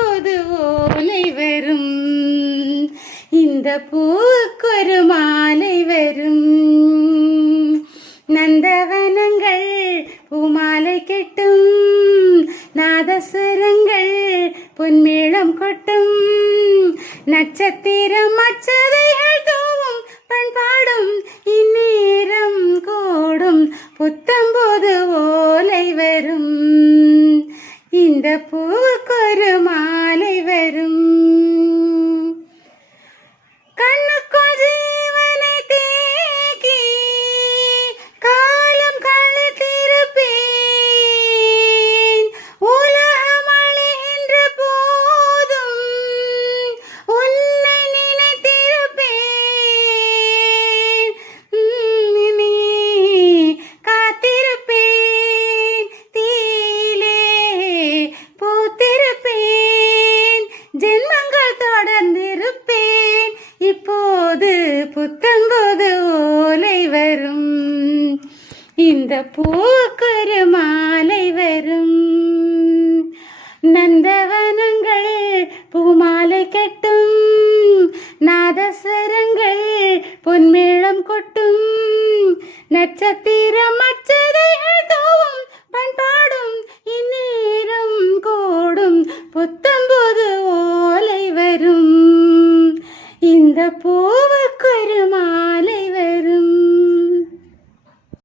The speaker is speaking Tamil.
புத்தம்போது ஓலை வரும், இந்த பூவுக்கொரு மாலை வரும். நந்தவனங்கள் பூமாலை கெட்டும், நாதஸ்வரங்கள் பொன்மேளம் கொட்டும், நட்சத்திரம் அச்சதைகள் தூவும் பண்பாடும் இந்நேரம் கூடும், புத்தம்போது ஓலை வரும், இந்த பூவுக்கொரு மாலை வரும். கண்ணுக்குள் ஜீவனை தேக்கி காலம் கழித்திருப்பேன், உலகம் அழிகின்ற போதும் உன்னை நினைத்திருப்பேன், நீ காத்திருப்பேன், தீயிலே பூத்திருப்பேன், ஜென்மங்கள் தொடர்ந்திருப்பேன், இப்போது புத்தம்போது ஓலை வரும், இந்த பூவுக்கொரு மாலை வரும். நந்த